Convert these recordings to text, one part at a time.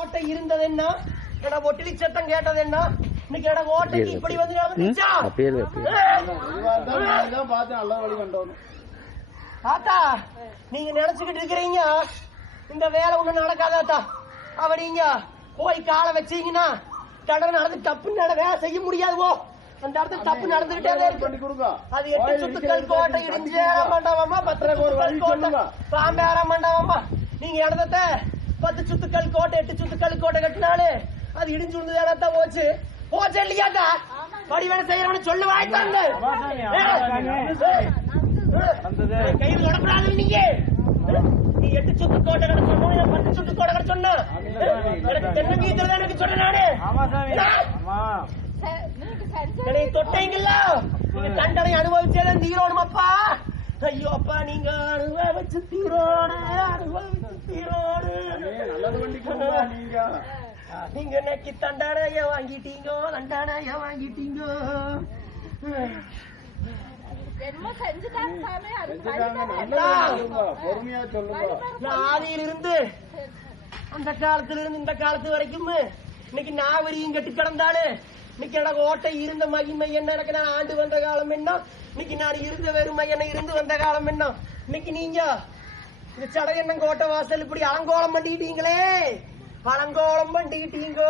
ஓட்டை இருந்தது என்ன ஒட்டிலி சத்தம் கேட்டது என்ன இன்னைக்கு ஓட்டைக்கு இப்படி வந்து ஆத்தா நீங்க நினைச்சுக்கிட்டு இருக்கிறீங்க இந்த வேலை ஒண்ணு நடக்காதாத்தா அவ நீங்க போய் காலை வச்சீங்கன்னா கடை நடந்து தப்பு வேலை செய்ய முடியாதுவோ அந்த இடத்துல தப்பு நடந்துகிட்டே அது 8 சுத்துக்கள் கோட்டை இடிஞ்சேர மண்டபமா 10 சுத்துக்கள் கோட்டை பாம்பேர மண்டபமா நீங்க இடத்த 10 சுத்துக்கள் கோட்டை 8 சுத்துக்கள் கோட்டை கட்டினாலே அது இடிஞ்சு விழுந்துதான் போச்சு போச்சு இல்லையாக்கா படி வேலை செய்யறவனு சொல்லு வாய்த்தாங்க கையில் நடக்கூடாது நீங்க நீ 8 சுத்து கோட்டை கடை சொன்ன 10 சுத்து கோட்டை கடை சொன்ன தென்னங்கீத்துல தான் எனக்கு சொன்ன நானு தொட்டீங்களா தண்டனை அனுபவிச்சேன் தீரோடுமாப்பா ஐயோ அப்பா நீங்க அனுபவிச்சு தீரோடு நீங்க இன்னைக்கு தண்டனைய வாங்கிட்டீங்க தண்டனைய வாங்கிட்டீங்க ஆதியிலிருந்து அந்த காலத்துல இருந்து இந்த காலத்து வரைக்கும் இன்னைக்கு நாவரியும் கட்டி கிடந்தாரு இன்னைக்கு எனக்கு ஓட்டை இருந்த மகிமை என்ன எனக்கு நான் ஆண்டு வந்த காலம் என்ன இன்னைக்கு நான் இருந்த வெறுமை என்ன இருந்து வந்த காலம் என்ன இன்னைக்கு நீங்க இந்த சடையண்ணன் கோட்டை வாசல் இப்படி அலங்கோலம் பண்ணிக்கிட்டீங்களே அலங்கோலம் பண்ணிக்கிட்டீங்க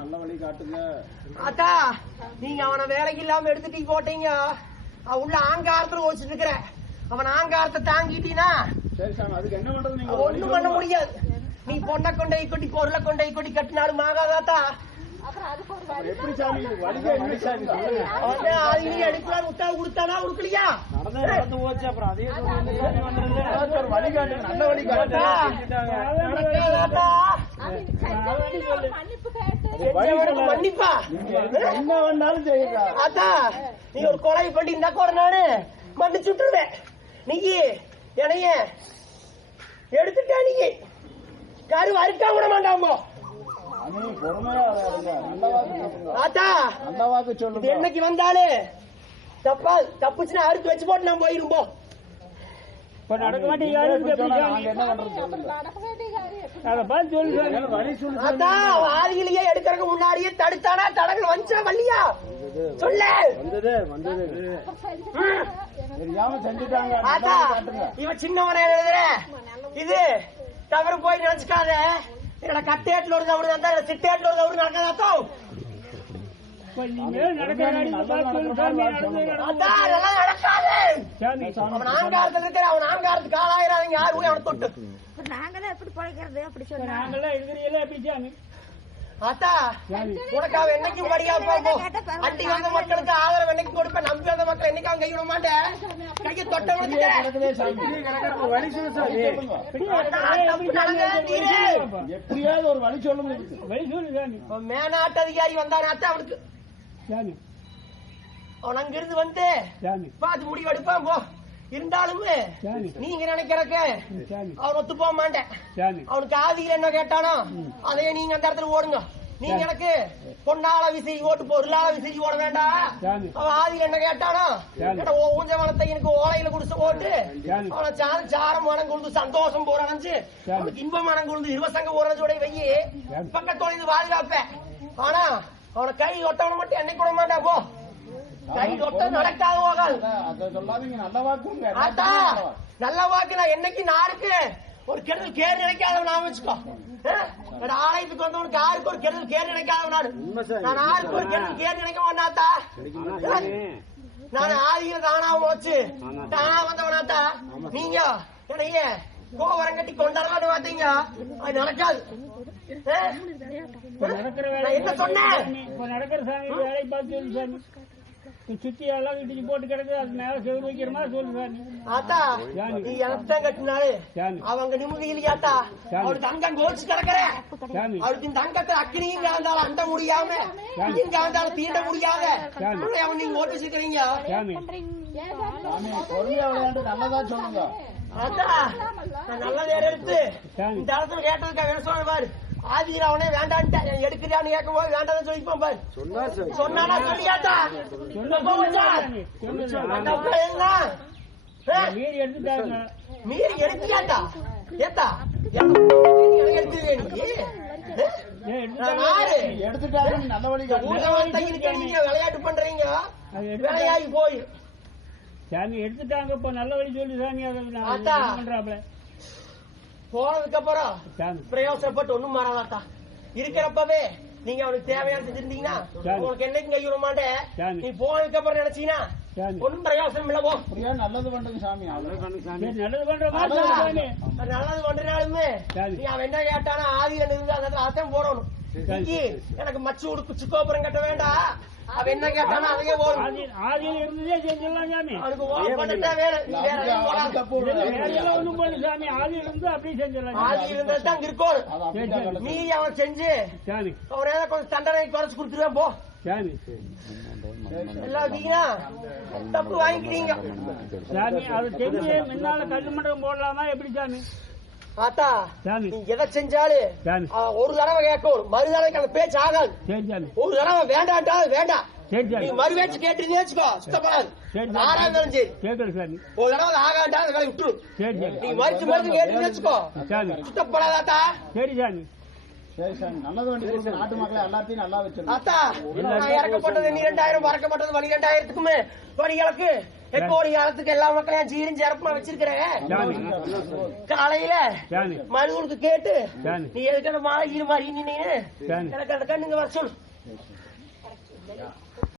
நல்ல வழி காட்டுங்க அத்தா நீங்க அவனை வேலைக்கு இல்லாம எடுத்துட்டீங்க போட்டீங்க உள்ள ஆங்காரத்துல ஓடிச்சுட்டு இருக்கிற அவன் ஆங்காரத்தை தாங்கிட்டீனா அதுக்கு என்ன பண்றது நீங்க ஒண்ணும் பண்ண முடியாது நீ பொண்ணை கொண்டை கொட்டி பொருளை கொண்டை கொட்டி கட்டினாலும் ஆகாதாத்தா அடிக்கலாம் முட்டா கொடுத்தானா கொடுக்கலையா மன்னிப்பா அத்தா நீ ஒரு கொலை பண்ணி இருந்தா கூட நானு மன்னிச்சு விட்டுருவேன் நீ என்னைய எடுத்துட்டா நீங்க யாரும் அறுக்கா விட மாட்டாமோ என்னைக்கு வந்தாலே தப்பா தப்புச்சுன்னா அறுத்து வச்சு போட்டு நான் போயிரும்போ நடக்க மாட்டேங்க ஆதியிலேயே எடுக்கிறதுக்கு முன்னாடியே தடுத்தானா தடங்கள் வந்துச்சா வள்ளியா சொல்ல இவன் சின்னவன எழுதுற இது தவறு போய் நினைச்சுக்காத கட்டேட்ல ஒரு தவறு தான் சிட்டேட்ல ஒரு தவறு நடக்காதான் அவன் ஆங்காரத்துல இருக்கிற அவன் ஆங்காரத்துக்கு ஆளாயிராங்க யாரு அவனை தொட்டு நாங்களே எப்படி பழைக்கிறது அப்படி சொன்னா அத்தா உனக்கு அவன் என்னைக்கும் படியா போகும் அண்டி வந்த மக்களுக்கு ஆதரவு என்னைக்கு கொடுப்பேன் நம்பி வந்த மக்கள் என்னைக்கு அவன் கைவிட மாட்டேன் கையை தொட்டவனுக்கு எப்படியாவது ஒரு வழி சொல்லுங்க மேனாட்டு அதிகாரி வந்தானே அத்தா அவனுக்கு அவன் அங்கிருந்து வந்து பார்த்து முடிவு எடுப்பான் போ இருந்தாலும் நீங்க நினைக்கிறக்க அவன் ஒத்து போக மாட்டேன் அவனுக்கு ஆதியில் என்ன கேட்டானோ அதையே நீங்க அந்த இடத்துல ஓடுங்க நீங்க எனக்கு பொன்னால விசிறி ஓட்டு பொருளால விசிறி ஓட வேண்டாம் அவன் ஆதியில் என்ன கேட்டானோ ஊஞ்ச வனத்தை எனக்கு ஓலையில குடிச்சு போட்டு அவனை சாரம் மனம் கொண்டு சந்தோஷம் போறச்சு அவனுக்கு இன்ப மனம் கொண்டு இருவசங்க ஓரஞ்சோட வையி பக்கத்தோட பாதுகாப்பேன் ஆனா அவனை கை ஒட்டவனை மட்டும் என்னைக்கு விட மாட்டான் போ கை தொட்ட நடக்காத போகாது நல்ல வாக்கு நான் என்னைக்கு நாருக்கு ஒரு கெடுதல் கேர் நினைக்காதவன் நான் வச்சுக்கோ ஆலயத்துக்கு வந்தவனுக்கு யாருக்கு ஒரு கெடுதல் கேர் நினைக்காதவன் நான் யாருக்கு ஒரு கெடுதல் கேர் நினைக்க மாட்டாத்தா நான் ஆதியில தானா வச்சு தானா வந்தவனாத்தா நீங்க என்னைய கோவரம் கட்டி கொண்டாடலான்னு பார்த்தீங்க அது நடக்காது என்ன சொன்னேன் சுத்தி எல்லாம் வீட்டுக்கு போட்டு கிடக்கு அது மேல செவ்வறு வைக்கிற மாதிரி சொல்லுங்க ஆத்தா நீ எனக்கு கட்டினாரு அவங்க நிம்மதி இல்லையாத்தா அவளுக்கு அங்கம் கோச்சு கிடக்குற அவளுக்கு இந்த அங்கத்தை அக்கினியும் காந்தாலும் அண்ட முடியாம இங்க காந்தாலும் தீண்ட முடியாத அவன் நீங்க ஓட்டு வச்சுக்கிறீங்க நல்லதா சொல்லுங்க ஆத்தா நல்ல நேரம் எடுத்து இந்த இடத்துல கேட்டதுக்கா வேணும் சொல்ல பாரு ஆதியில் அவனே வேண்டான்ட்டேன் எடுக்கிறான்னு கேட்கும் போது வேண்டாம் சொல்லிப்போம் பாரு சொன்னா சொல்லியாத்தா மீறி எடுத்துட்டாங்க மீறி எடுத்தியாத்தா ஏத்தா எடுத்துட்டாரு நல்ல வழி நீங்க விளையாட்டு பண்றீங்க வேலையாகி போய் சாமி எடுத்துட்டாங்க இப்ப நல்ல வழி சொல்லி சாமி அத்தா. பண்றாப்ல போனதுக்கு அப்புறம் சாமி பிரயோசனப்பட்டு ஒண்ணும் மாறாதாத்தா இருக்கிறப்பவே நீங்க அவனுக்கு தேவையான செஞ்சிருந்தீங்கன்னா உங்களுக்கு என்னைக்கும் கைவிட மாட்டேன். சாமி. நீ போனதுக்கு அப்புறம் நினைச்சீங்கன்னா சாமி ஒன்னும் பிரயோசனம் இல்ல. போ நல்லது பண்றீங்க சாமி. சரி, நல்லது பண்றோமா அதான். சாமி நல்லது பண்றாலுமே சாமி. நீ அவன் என்ன கேட்டானா ஆதியில இருந்து அந்த அதான் போடணும். இன்னைக்கு எனக்கு மச்சு உடுக்கு சிக்கோபுரம் கட்ட வேண்டாம். அவன் என்ன கேட்டானா அதையே போடணும். ஆதியில் இருந்ததே செஞ்சிடலாம் சாமி. அவனுக்கு ஓரம் பண்ணிட்டா வேணும். நீ வேற எதுவும் போடாத. வேலையெல்லாம் ஒண்ணும் பண்ணு சாமி. ஆதியில் இருந்து அப்படியே செஞ்சிடலாம் ஆதி இருந்தது தான் இருக்கணும். நீ அவன் செஞ்சு சாமி. அவன் ஏதாவது கொஞ்சம் தண்டனை குறைச்சு கொடுத்துருவேன். போ சாமி எல்லாத்தீங்கன்னா தப்பு வாங்கிக்கிறீங்க. சாமி அது செஞ்சு முன்னால கல்வி மண்டபம் போடலாமா எப்படி சாமி? ஆத்தா சாமி நீ எதை செஞ்சாலும் சாமி ஒரு தடவை கேட்கணும். மறு தடவைக்கு அந்த பேச்சு ஆகாது. சரி சாமி ஒரு தடவை வேண்டாட்டா வேண்டாம். சரி நீ சாமி மறு பேச்சு கேட்டீங்கன்னு வச்சுக்கோ சுத்தப்படாது. சரி ஆறா இருந்தாலும் சரி கேட்கல சாமி. ஒரு தடவை ஆகாண்டா அந்த வேலை விட்டுரு. சரி சாமி நீ மறுச்சு மறுத்து கேட்டீங்கன்னு வச்சுக்கோ சாமி சுத்தப்படாதாத்தா. சரி சாமி சரி சாமி நல்லது வண்டி கொடுங்க. நாட்டு மக்களை எல்லாத்தையும் நல்லா வச்சிருக்கோம். ஆத்தா நான் இறக்கப்பட்டது 2000 மறக்கப்பட்டது 12,000க்குமே வணிகளுக்கு எக்கோடி காலத்துக்கு எல்லா மக்களையும் ஜீரும் சிறப்புமா வச்சிருக்கிறேன். சாமி காலையில சாமி மருதுக்கு கேட்டு சாமி நீ எதுக்கு மாலை ஈடு மாதிரி நின்னு சாமி எனக்கு அந்த கண்ணுங்க வர சொல்லு.